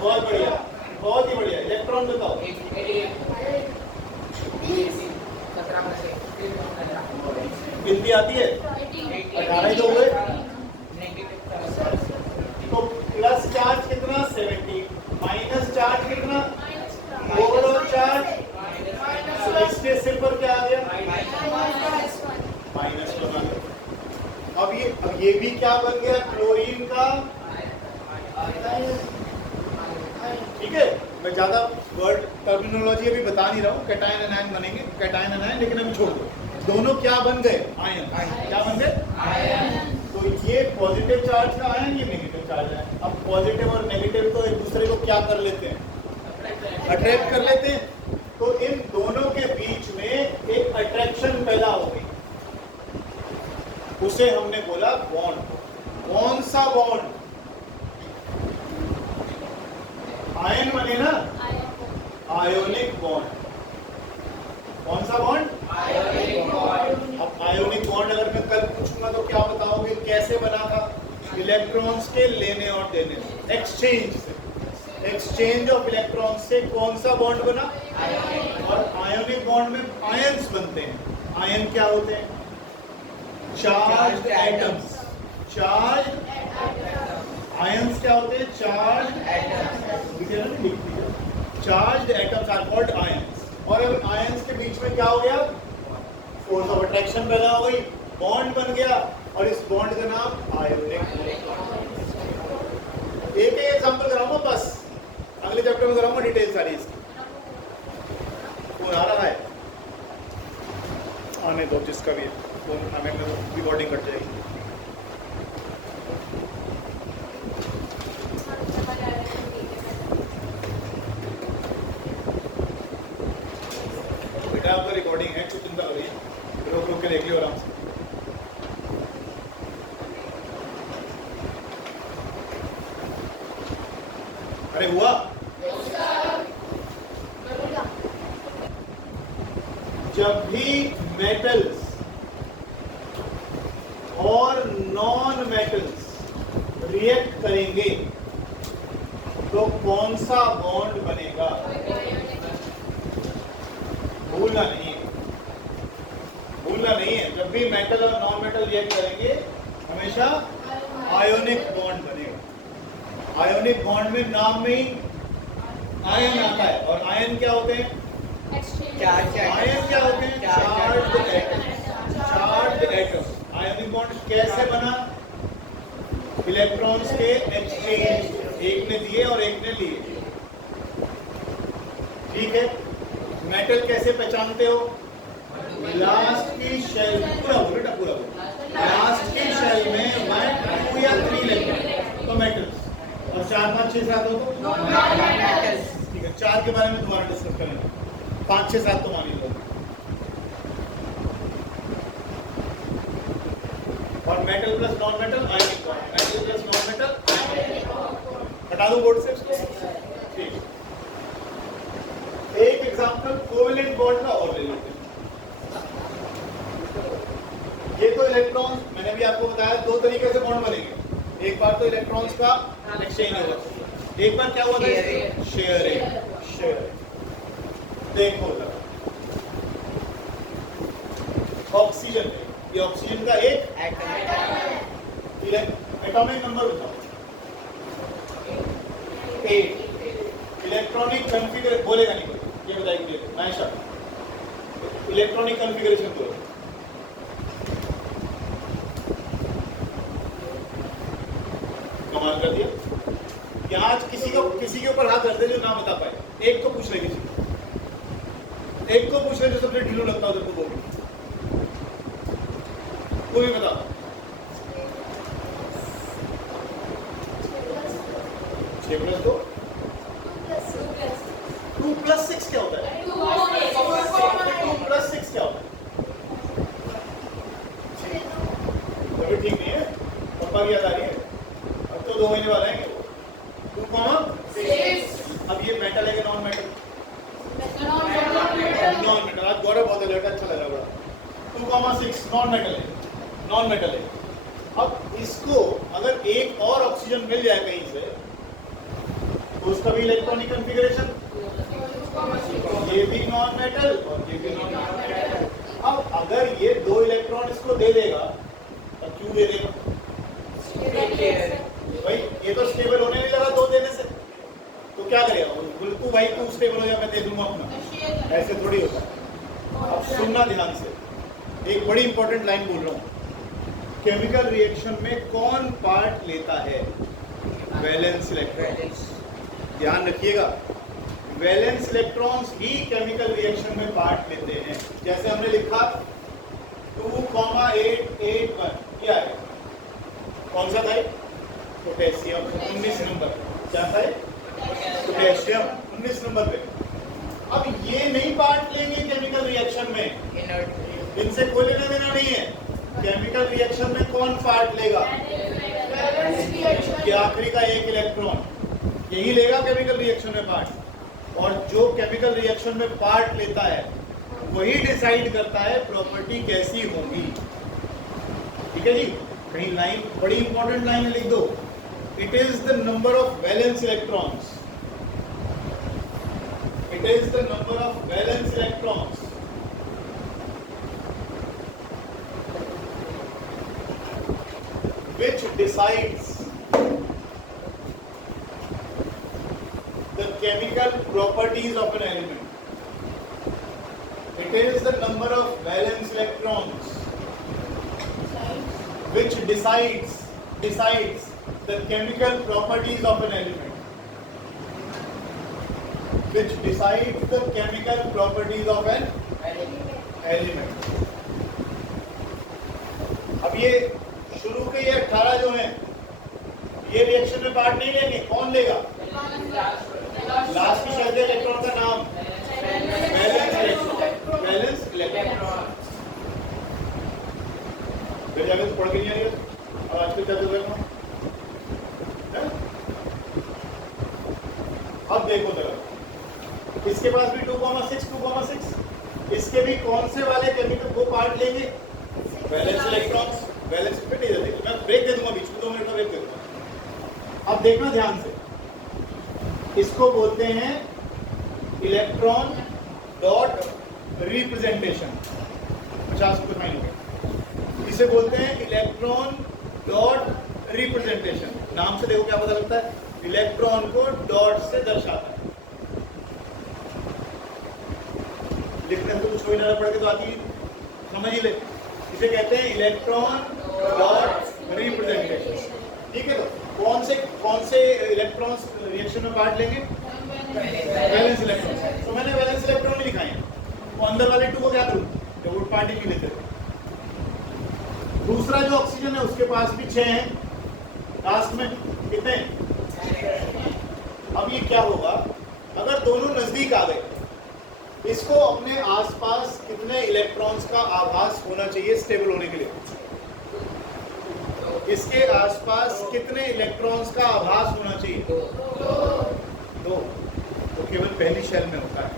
बहुत बढ़िया, बहुत ही बढ़िया। इलेक्ट्रॉन बताओ, गिनती आती है, 18 जो हुए, तो प्लस चार्ज कितना 70, माइनस चार्ज कितना, ओवरऑल चार्ज, इसके सिर पर क्या आ गया, माइनस बना दो। अब ये भी क्या बन गया, क्लोरीन का, ठीक है। मैं ज्यादा वर्ड टर्मिनोलॉजी अभी बता नहीं रहा हूँ, कैटायन एनायन बनेंगे, कैटायन एनायन, लेकिन अभी छोड़ दो। दोनों क्या बन गए, आयन, क्या बन गए, आयन। तो ये पॉजिटिव चार्ज का आयन, ये नेगेटिव चार्ज है। अब पॉजिटिव और नेगेटिव तो एक दूसरे को क्या कर लेते हैं, अट्रैक्ट कर लेते हैं। तो इन दोनों के बीच में एक अट्रैक्शन पैदा हो गई, उसे हमने बोला बॉन्ड। कौन सा बॉन्ड, आयन बने ना, आयोनिक बॉन्ड। कौन सा बॉन्ड, आयोनिक बॉन्ड। अब आयोनिक बॉन्ड अगर मैं कल पूछूंगा तो क्या बताओगे, कैसे बना था, इलेक्ट्रॉन्स के लेने और देने, एक्सचेंज से, एक्सचेंज ऑफ इलेक्ट्रॉन्स से कौन सा बॉन्ड बना, और आयोनिक बॉन्ड में आयंस बनते हैं। आयन क्या होते हैं, चार्ज्ड एटम्स, चार्ज्ड आयंस क्या होते हैं, charged atoms, charged atoms are called ions. और अब आयंस के बीच में क्या हो गया, फोर्स ऑफ अट्रैक्शन पैदा हो गई, बॉन्ड बन गया, और इस बॉन्ड का नाम आयोनिक। एक ही एग्जांपल कराऊंगा बस, अगले चैप्टर में कराऊंगा डिटेल सारी इसकी। वो आ रहा है, आने दो जिसका भी फोन, हमें रिकॉर्डिंग कट जाएगी। बेटा आपका रिकॉर्डिंग है, कुछ चिंता करिए, रोक रोक के देख लियो आराम से। अरे हुआ, जब भी मेटल्स और नॉन मेटल्स रिएक्ट करेंगे तो कौन सा बॉन्ड बनेगा, भूलना नहीं है, भूलना नहीं है। जब भी मेटल और नॉन मेटल रिएक्ट करेंगे हमेशा आयोनिक बॉन्ड बनेगा। आयोनिक बॉन्ड में नाम में ही आयन आता है, और आयन क्या होते हैं, आयन क्या होते हैं, charged atom, charged atom. Ionic bond कैसे बना, इलेक्ट्रॉन्स के एक्सचेंज, एक ने दिए और एक ने लिए, ठीक है। मेटल कैसे पहचानते हो, लास्ट की शेल, पूरा बेटा पूरा, लास्ट की शेल में 1, 2 या 3 इलेक्ट्रॉन तो मेटल्स, और 4, 5, 6, 7 हो तो मेटल्स, ठीक है। 4 के बारे में दोबारा डिस्कस करेंगे, 5, 6, 7 तो मान ही लो। और metal plus non metal ionic bond, metal plus non metal ionic bond. हटा दो बोर्ड से, ठीक। एक एग्जांपल कोवेलेंट बॉन्ड का और ले लेते हैं। ये तो इलेक्ट्रॉन, मैंने भी आपको बताया 2 तरीके से बॉन्ड बनेंगे। एक बार तो इलेक्ट्रॉन्स का एक्सचेंज होगा, एक बार क्या हुआ था, शेयरिंग। शेयरिंग देखो जरा, ऑक्सीजन, ये ऑक्सीजन का एक एटॉमिक नंबर बताओ, 8। इलेक्ट्रॉनिक कॉन्फ़िगरेशन बोलेगा नहीं कोई, ये बताएंगे नया शब्द इलेक्ट्रॉनिक कॉन्फ़िगरेशन बोलो। कमाल कर दिया। यहाँ आज किसी के ऊपर हाथ रख दे जो ना बता पाए, एक को पूछ ले, किसी एक को पूछ ले जो सबसे ढीलो लगता हो तेरे को, कोई भी बता। 6+2 2+6 क्या होता है? 2+6 क्या होता है? तभी ठीक नहीं है, पापा की याद आ रही है। अब तो 2 महीने वाला है 2,6। अब ये मेटल है कि नॉन मेटल? Non metal. आज गौरव बहुत अलर्ट, अच्छा लग रहा बड़ा। 2,6 नॉन मेटल है, नॉन मेटल है। अब इसको अगर एक और ऑक्सीजन मिल जाए कहीं से तो उसका भी इलेक्ट्रॉनिक कॉन्फ़िगरेशन, ये भी नॉन मेटल और ये भी नॉन मेटल। अब अगर ये 2 इलेक्ट्रॉन इसको दे देगा तो क्यों दे देगा भाई? ये तो स्टेबल होने नहीं लगा 2 देने से, तो क्या करेगा? बिल्कुल भाई तू स्टेबल हो जा, मैं दे दूंगा अपना, ऐसे थोड़ी होता है। अब सुनना ध्यान से, एक बड़ी इंपॉर्टेंट लाइन बोल रहा हूँ। केमिकल रिएक्शन में कौन पार्ट लेता है? Valence electrons. ध्यान रखिएगा, वैलेंस इलेक्ट्रॉन्स ही केमिकल रिएक्शन में पार्ट लेते हैं। जैसे हमने लिखा 2,881 क्या है? कौन सा था? Potassium 19 number. क्या था? पोटेशियम 19 नंबर पे। अब ये नहीं पार्ट लेंगे केमिकल रिएक्शन में, इनसे कोई लेना देना नहीं है। केमिकल रिएक्शन में कौन पार्ट लेगा? ये आखिरी का एक इलेक्ट्रॉन, यही लेगा केमिकल रिएक्शन में पार्ट। और जो केमिकल रिएक्शन में पार्ट लेता है वही डिसाइड करता है प्रॉपर्टी कैसी होगी। ठीक है जी? कहीं लाइन, बड़ी इंपॉर्टेंट लाइन लिख दो, it is the number of valence electrons, it is the number of valence electrons which decides the chemical properties of an element. It is the number of valence electrons which decides the chemical properties of an element. Which decides the chemical properties of an element. अब ये शुरू के ये 18 जो हैं ये रिएक्शन में पार्ट नहीं लेंगे, कौन लेगा? लास्ट की शर्त इलेक्ट्रॉन का नाम वैलेंस इलेक्ट्रॉन, वैलेंस इलेक्ट्रॉन। फिर जाके तो पढ़ के नहीं आ रही और आजकल क्या चल रहा है? अब देखो जरा, इसके पास भी 2,6 इसके भी कौन से वाले केमिकल को पार्ट लेंगे? Valence electrons. वैलेंस पे नहीं देते, मैं ब्रेक दे दूंगा बीच में, 2 मिनट का ब्रेक दे दूंगा। अब देखना ध्यान से, इसको बोलते हैं इलेक्ट्रॉन डॉट रिप्रेजेंटेशन। 50 रुपये फाइन हो गया। इसे बोलते हैं इलेक्ट्रॉन डॉट रिप्रेजेंटेशन। नाम से देखो क्या पता लगता है? इलेक्ट्रॉन को डॉट से दर्शाता है। लिखने तो कुछ कोई ना पढ़ के तो आती समझ ही ले। इसे कहते हैं इलेक्ट्रॉन डॉट रिप्रेजेंटेशन। ठीक है, तो कौन से इलेक्ट्रॉन्स रिएक्शन में पार्ट लेंगे? Valence electron. तो मैंने वैलेंस इलेक्ट्रॉन नहीं लिखाए हैं, तो अंदर वाले 2 को क्या करूं? जब वो पार्ट ही नहीं लेते। दूसरा जो ऑक्सीजन है उसके पास भी 6 हैं, लास्ट में कितने? अब ये क्या होगा अगर दोनों नजदीक आ गए? इसको अपने आसपास कितने इलेक्ट्रॉन्स का आभास होना चाहिए स्टेबल होने के लिए? इसके आसपास कितने इलेक्ट्रॉन्स का आभास होना चाहिए? 2। तो केवल पहली शेल में होता है।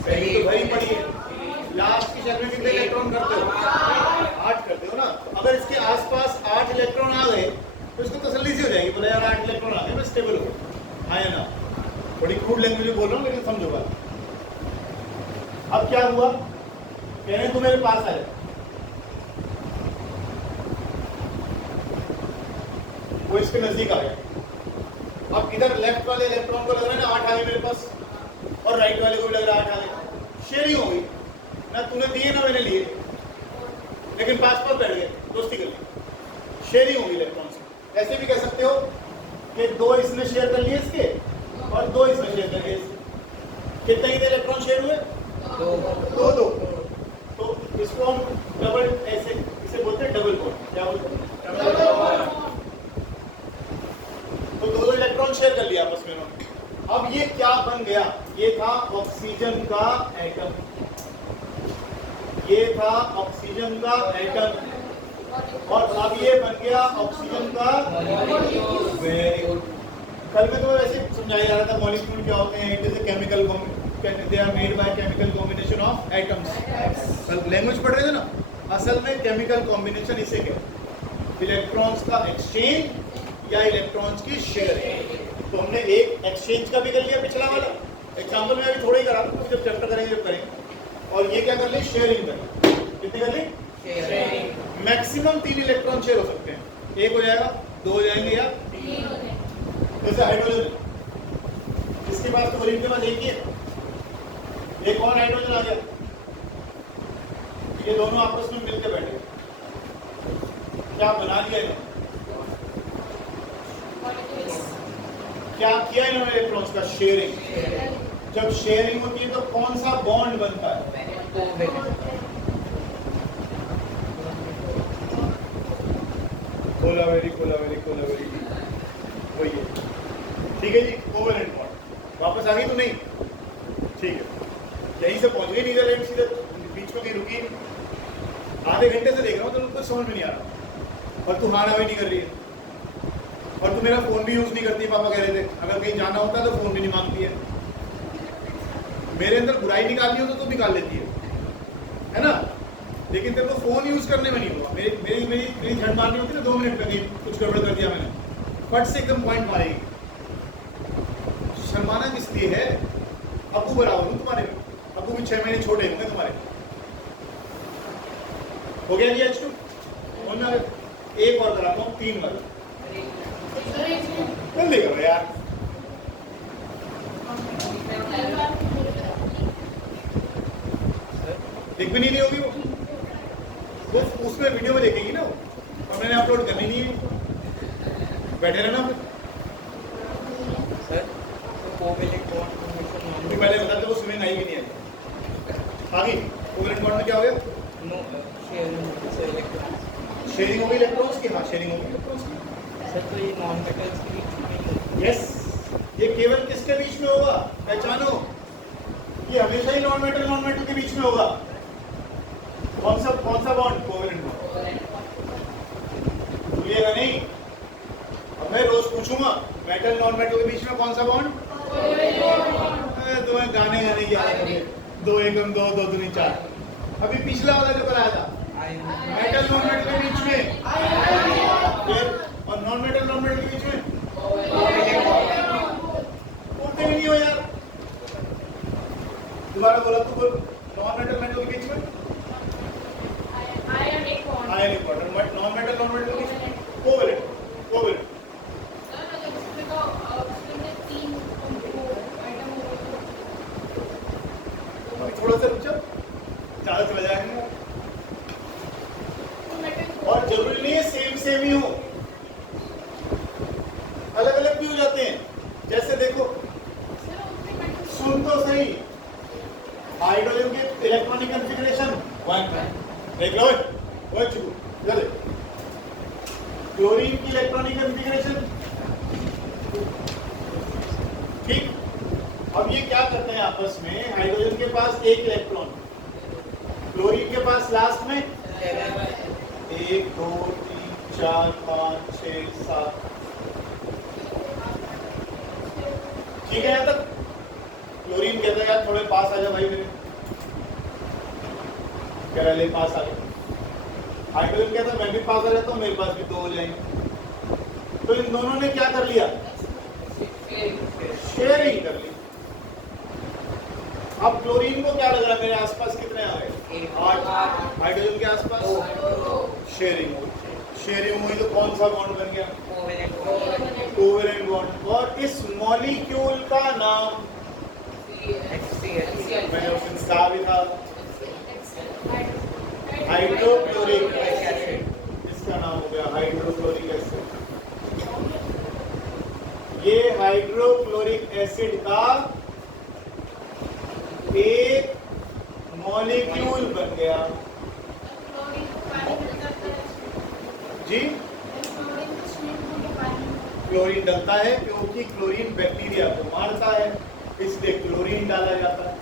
पहली तो भरी पड़ी है, लास्ट की शेल में कितने इलेक्ट्रॉन करते हो? 8 करते हो ना। तो अगर इसके आसपास 8 इलेक्ट्रॉन आ गए तो इसको तसल्ली सी हो जाएगी, बोले यार 8 इलेक्ट्रॉन आ गए, मैं स्टेबल हो। हाँ या ना? बड़ी क्रूड लैंग्वेज में बोल रहा हूँ लेकिन समझो बात। अब क्या हुआ? कह रहे तू मेरे पास आए, वो इसके नजदीक आ गया। अब इधर लेफ्ट वाले इलेक्ट्रॉन को लग रहा है ना 8 आ गए मेरे पास, वापस, और राइट वाले को भी लग रहा है 8 आगे, शेयरिंग हो गई ना, तूने दिए ना मैंने लिए, लेकिन पास बैठ गए, दोस्ती कर ली, शेयरिंग होगी इलेक्ट्रॉन्स। ऐसे भी कह सकते हो कि 2 इसने शेयर कर लिए इसके और 2 इसने शेयर कर लिए इसके, कितने इलेक्ट्रॉन शेयर हुए? 2। तो इसको हम डबल, ऐसे इसे बोलते हैं डबल बॉन्ड। क्या बोलते हैं? Double bond. तो 2 इलेक्ट्रॉन शेयर कर लिया आपस में उन्होंने। अब ये क्या बन गया? ये था ऑक्सीजन का एटम, ये था ऑक्सीजन का एटम, और अब ये बन गया ऑक्सीजन का वेरी गुड। कल में तो वैसे समझाया जा रहा था मॉलिक्यूल क्या होते हैं, it is a chemical, they are made by chemical combination of atoms. कल लैंग्वेज पढ़ रहे थे ना, असल में केमिकल कॉम्बिनेशन इसे क्या, इलेक्ट्रॉन्स का एक्सचेंज या इलेक्ट्रॉन्स की शेयरिंग। तो हमने एक एक्सचेंज का भी कर लिया पिछला वाला एग्जाम्पल में, अभी थोड़ा ही करा था, जब चैप्टर करेंगे जब करेंगे। और ये क्या कर ली? शेयरिंग कर ली। कितनी कर ली? शेयरिंग। मैक्सिमम 3 इलेक्ट्रॉन शेयर हो सकते हैं, 1 हो जाएगा, 2 हो जाएंगे या 3 हो जाएंगे। जैसे हाइड्रोजन, इसके पास तो वरीन के पास एक ही है, एक और हाइड्रोजन आ गया, ये दोनों आपस में मिलकर बैठे, क्या बना लिया इन्होंने? क्या किया इन्होंने? इलेक्ट्रॉन्स का शेयरिंग। जब शेयरिंग होती है तो कौन सा बॉन्ड बनता है? कोलावेरी वही है, ठीक है जी, कोवेलेंट बॉन्ड। वापस आ गई तो नहीं? ठीक है, यहीं से पहुंच गई नीदरलैंड, सीधे बीच में कहीं रुकी, आधे घंटे से देख रहा हूँ तो उनको समझ में नहीं आ रहा, और तू हाँ ना भी नहीं कर रही है, और तू मेरा फोन भी यूज नहीं करती। पापा कह रहे थे अगर कहीं जाना होता है तो फोन भी नहीं मांगती है। मेरे अंदर बुराई निकालनी हो तो तू निकाल लेती है ना, लेकिन तेरे को फोन यूज करने में नहीं हुआ। मेरी झड़ मारनी होती है ना 2 मिनट में, कहीं कुछ गड़बड़ कर दिया मैंने, फट से एकदम पॉइंट मारेगी। शर्माना किस लिए है? अब्बू बराबर हूँ तुम्हारे में, अब्बू भी 6 महीने छोटे होंगे तुम्हारे। हो गया जी H2? एक और कराता हूँ, 3 बार जल्दी करो यार। दिख भी नहीं होगी वो उसमें वीडियो में देखेगी ना, और मैंने अपलोड करनी नहीं है, बैठे रहना फिर। तो पहले बताते वो स्विमिंग आई भी नहीं आई। आगे कोवेलेंट बॉन्ड में क्या हो गया? शेयरिंग हो गई इलेक्ट्रॉन्स की। हाँ, शेयरिंग हो गई इलेक्ट्रॉन्स की। सर तो ये नॉन मेटल्स के बीच में? यस, ये केवल किसके बीच में होगा? पहचानो, ये हमेशा ही नॉन मेटल के बीच में होगा। कौन सा बॉन्ड? Covalent bond. भूलिएगा नहीं। अब मैं रोज पूछूंगा मेटल नॉन मेटल के बीच में कौन सा बॉन्ड? तुम्हें गाने की आदत है, 2 एकम 2 2 दूनी 4। अभी पिछला वाला जो कराया था, मेटल नॉन मेटल के बीच में, और नॉन मेटल के बीच में बोलते भी नहीं हो यार। दोबारा बोला तो बोल, नॉन मेटल के बीच में आयन इम्पोर्टेंट, नॉन मेटल के बीच में कोवेलेंट। थोड़ा सा रुक जाओ, ज्यादा चला जाएगा। और जरूरी नहीं है सेम ही हो, अलग अलग भी हो जाते हैं। जैसे देखो, सुन तो सही, हाइड्रोजन के इलेक्ट्रॉनिक कॉन्फ़िगरेशन 1 देख लो, क्लोरीन की इलेक्ट्रॉनिक कॉन्फ़िगरेशन, ठीक। अब ये क्या करते हैं आपस में? हाइड्रोजन के पास 1 इलेक्ट्रॉन, क्लोरीन के पास लास्ट में 1 2 3 4 5 6 7, ठीक है। यहाँ तक क्लोरीन कहता है यार थोड़े पास आ जा भाई मेरे, कह रहा ले पास आ गया। हाइड्रोजन कहता है मैं भी पास आ जाता हूँ, मेरे पास भी 2 हो जाएंगे। तो इन दोनों ने क्या कर लिया? शेयरिंग कर ली। अब क्लोरीन को क्या लग रहा है मेरे आसपास कितने आ गए? 8। हाइड्रोजन के आसपास शेयरिंग हुई तो कौन सा बॉन्ड बन गया? Covalent bond. और इस मॉलिक्यूल का नाम मैंने उस दिन कहा भी था हाइड्रोक्लोरिक एसिड, इसका नाम हो गया हाइड्रोक्लोरिक एसिड। ये हाइड्रोक्लोरिक एसिड का एक मॉलिक्यूल बन गया जी। क्लोरीन डलता है क्योंकि क्लोरीन बैक्टीरिया को मारता है, इसलिए क्लोरीन डाला जाता है।